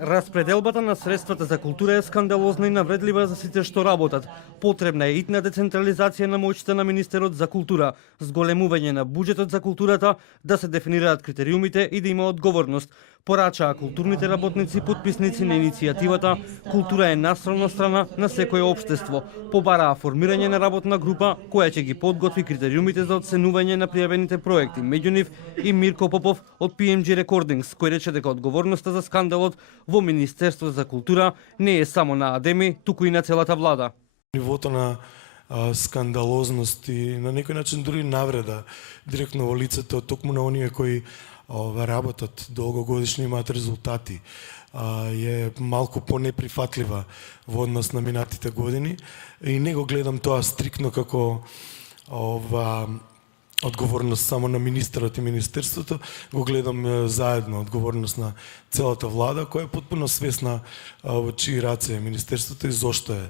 Распределбата на средствата за култура е скандалозна и навредлива за сите што работат. Потребна е итна децентрализација на моќта на министерот за култура, зголемување на буџетот за културата, да се дефинираат критериумите и да има одговорност. Порачаа културните работници потписници на иницијативата "Култура е настрана страна на секое општество". Побараа формирање на работна група која ќе ги подготви критериумите за оценување на пријавените проекти. Меѓу нив и Мирко Попов од PMG Recordings, кој рече дека одговорноста за скандалот во Министерство за култура не е само на Адеми, туку и на целата влада. Нивото на скандалозност и на некој начин дури навреда директно во лицето токму на оние кои работат долгогодишни, имаат резултати, е малку понеприфатлива во однос на минатите години и не го гледам тоа стрикно како одговорност само на министерот и министерството, го гледам заедно одговорност на целата влада, која е потпуно свесна во чии раце е министерството и зошто е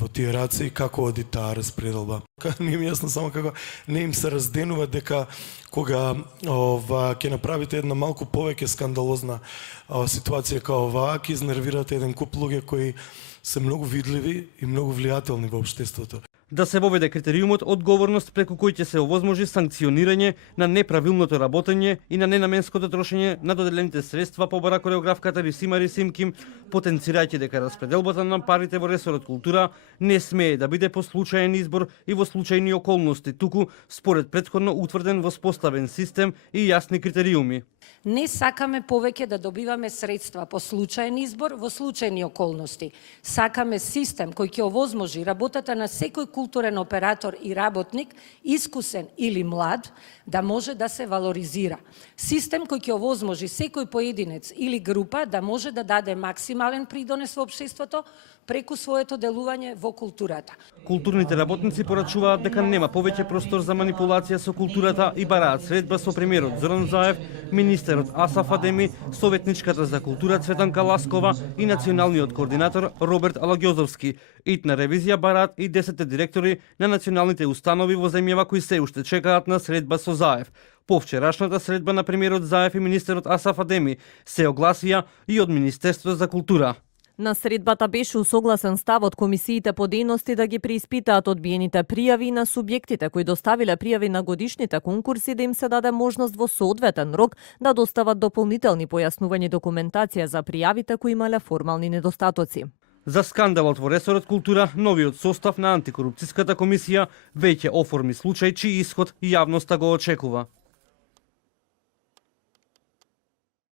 во тие раце и како оди таа распределба. Не им јасно само како не им се разденува дека кога ќе направите една малку повеќе скандалозна ситуација како оваа, ќе изнервирате еден куп луѓе кои се многу видливи и многу влијателни во општеството. Да се воведе критериумот одговорност преку кој ќе се овозможи санкционирање на неправилното работење и на ненаменското трошење на доделените средства, побара кореографката Рисима Рисимким, потенцирајќи дека распределбата на парите во ресорот култура не смее да биде по случаен избор и во случајни околности, туку според претходно утврден воспоставен систем и јасни критериуми. Не сакаме повеќе да добиваме средства по случаен избор во случајни околности. Сакаме систем кој ќе овозможи работата на секој културен оператор и работник, искусен или млад, да може да се валоризира. Систем кој ќе овозможи секој поединец или група да може да даде максимален придонес во општеството преку своето делување во културата. Културните работници порачуваат дека нема повеќе простор за манипулација со културата и бараат средба со премиерот Зоран Заев, министерот Асаф Адеми, советничката за култура Цветанка Ласкова и националниот координатор Роберт Алагјозовски. Итна ревизија бараат и 10 директори на националните установи во земјава кои се уште чекаат на средба со Заев. По вчерашната средба на премиерот Заев и министерот Асаф Адеми се огласија и од Министерството за култура. На средбата беше усогласен став од комисиите по дејности да ги преиспитаат одбиените пријави на субјектите кои доставиле пријави на годишните конкурси да им се даде можност во соодветен рок да достават дополнителни појаснувања документација за пријавите кои имале формални недостатоци. За скандалот во ресорот култура, новиот состав на антикорупцијската комисија веќе оформи случај чиј исход јавноста го очекува.